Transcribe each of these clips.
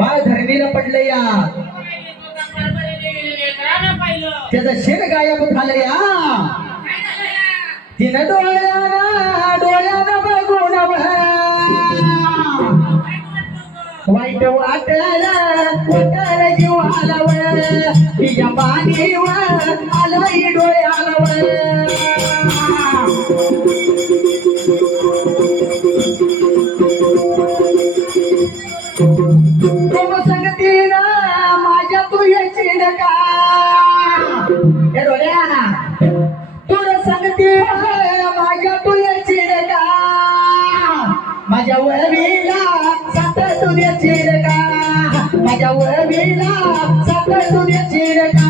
बाळ धरणीला पडले या त्याचं शेण गायब झालं या. तिनं डोळ्याना डोळ्याना बघून वाईट वाटला जीव जीवाला तिच्या पाणीवर आलंय डोळे कोम माझ्या वळवीला सात तुझ्या चिरका. माझ्या वळवीला सात तुझ्या चिरका.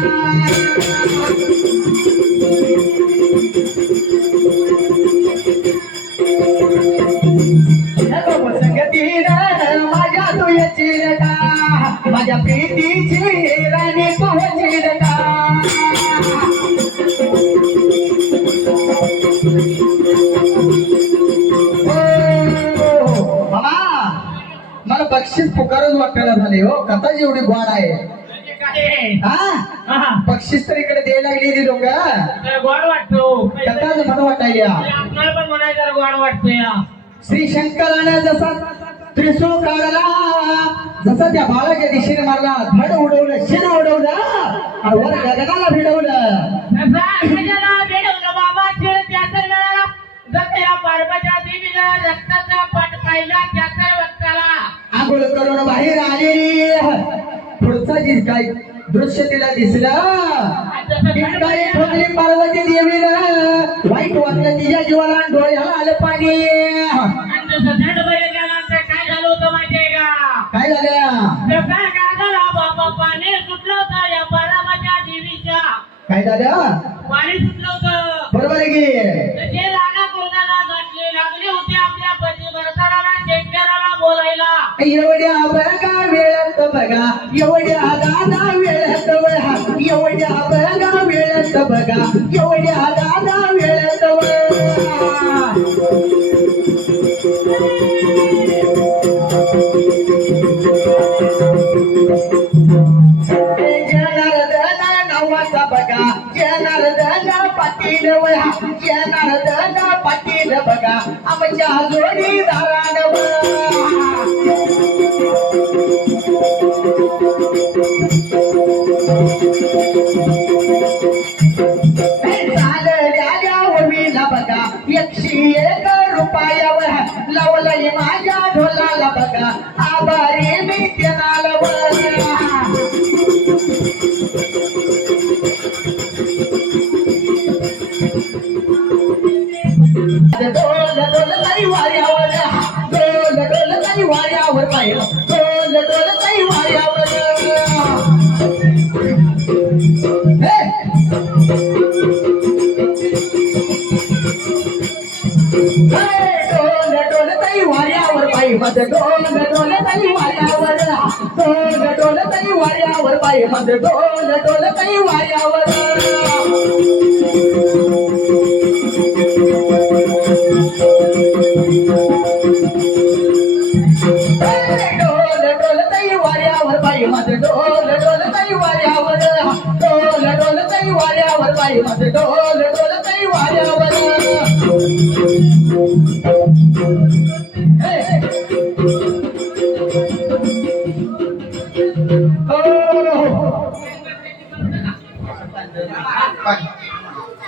बक्षीस पुकारच वाटायला झाले हो. कथा एवढी गोड आहे. हा? बक्षीस तर इकडे द्यायला ती लोक. गोड वाटतो कथाच मन वाटायला. आपल्याला पण म्हणायचं गोड वाटतं श्री शंकराने जसा त्रिशूळ काढला जसा त्या बाळाच्या दिशेने मारला धड उडवलं शिर उडवलं आणि वर गगनाला भिडवलं. बाबा खेळ त्या तर वेळाला जर त्या पार्वच्या देवीला पट त्याचा वक्ताला. आंघोळ करून बाहेर आलेली. पुढचा जी काय दृश्य तिला दिसलं. ठोकली पार्वती देवीनं वाईट वाटलं तिच्या जीवाला डोळ्याला आलं पाणी. काय झालं होतं माहितीये का? काय झालं? बाबा पाणी सुटलं होतं या बारामाच्या देवीच्या. काय झालं? पाणी सुटलं होतं. बरोबर आहे की? एवढ्या बघा वेळात बघा एवढ्या दादा वेळात बघा एवढ्या बघा वेळात बघा एवढ्या दादा वेळात बघा. जनार्दन नावाचा बघा जनार्दन पाटील वया जनार्दन पाटील बघा आमच्या जोडीदारानं बघा. एकशे एक रुपयावर. लावलंय माझ्या ढोलाला बघा. आभारी मी त्याला बघा डोल डोल ताई वाऱ्यावर. डोल डोल ताई वाऱ्यावर पाहिलं. डोल डोल ताई वाऱ्यावर पाय मध डोल डोल ताई वाऱ्यावर डोल डोल ताई वाऱ्यावर पाय मध डोल डोल वाऱ्यावर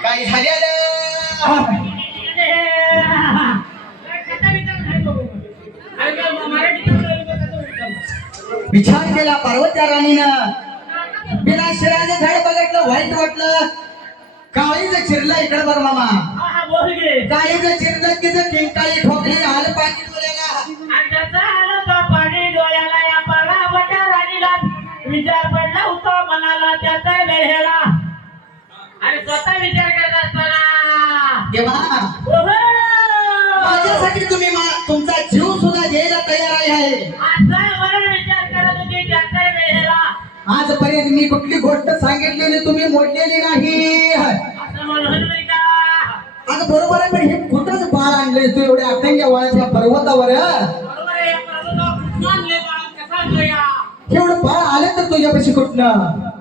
काय झालेलं. विचार केला पार्वत्या राणीनं. बिना शिराचं झाड बघितलं वाईट वाटलं. काळीच चिरलं इकडं बरं मामा. काळीच चिरलं तिचं किंकाळी ठोकली आलं पाणी डोळ्याला. विचार पडला होता मनाला त्याचा वेळेला आणि स्वतः विचार देवा. ओहो! माझ्यासाठी तुम्ही तुमचा जीव सुद्धा द्यायला तयार आहे. आजपर्यंत मी कुठली गोष्ट सांगितलेली तुम्ही मोडलेली नाही. अगं बरोबर आहे पण हे कुठंच बाळ आणले तू एवढ्या अथंग्या वळाच्या पर्वतावर एवढं बाळ आलं तर तुझ्यापाशी कुठनं?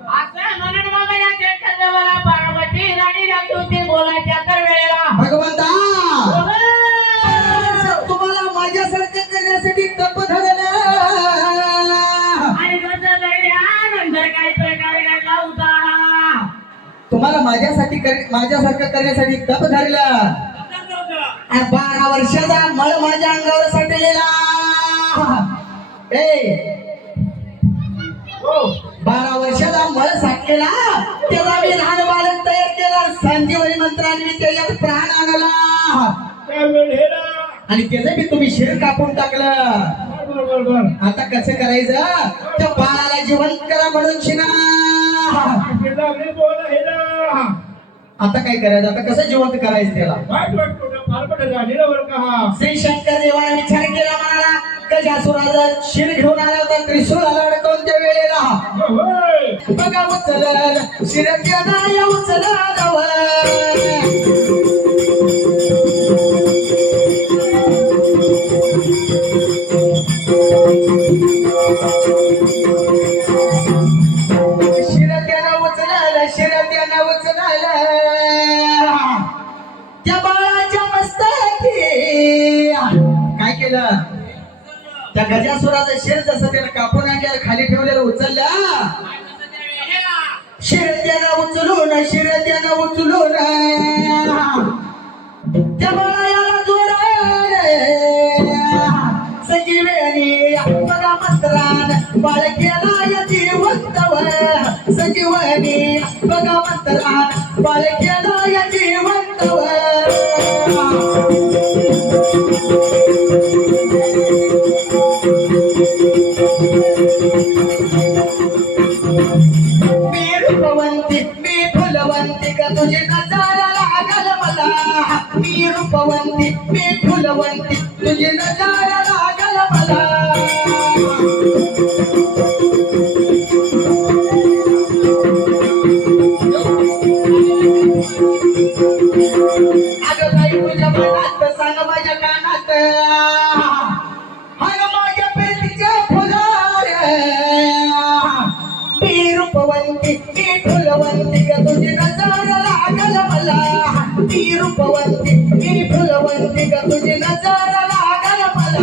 तुम्हाला माझ्यासाठी माझ्यासारखं करण्यासाठी तप धरलं. बारा वर्षाचा मळ माझ्या अंगावर साठलेला ए. हो, बारा वर्षाचा मळ साठलेला तेव्हा मी लहान बालक तयार केला. संजीवनी मंत्राने मी त्याच्यात प्राण आणला. आणि त्याचं मी तुम्ही शिर कापून टाकलं. आता कसं करायचं? त्या बाळाला जिवंत करा म्हणून शिना. आता काय करायचं? आता कसं जिवंत करायचं त्याला? श्री शंकर देवाने विचार केला म्हणाला गजासुराचा शिर घेऊन आला होता त्रिशूळाला अडकवून त्या वेळेला? बघा उचल नाया उचल शिरत्यानं उचलायला त्या बाळाच्या मस्तकी. काय केलं? त्या गजासुराचा शिर जसं त्याला कापून आणलेलं खाली ठेवलेलं उचललं. शिरत्यानं उचलून शिरत्यानं उचलून. त्या बाळाला जोडायला. संजीवनी बघा मंत्रान बाळ केला या जीवंतवर संजीवनी बघा मंत्रान बाळ केला या जीवंतवर मी रूपवंती मी फुलवंती का तुझी नजारा लागल मला मी रूपवंती मी फुलवंती तुझी नजारा పులవంతి ఈ పులవంతి తుజిన చారలాగల మల్ల ఈ రూపవంతి ఈ పులవంతి తుజిన చారలాగల మల్ల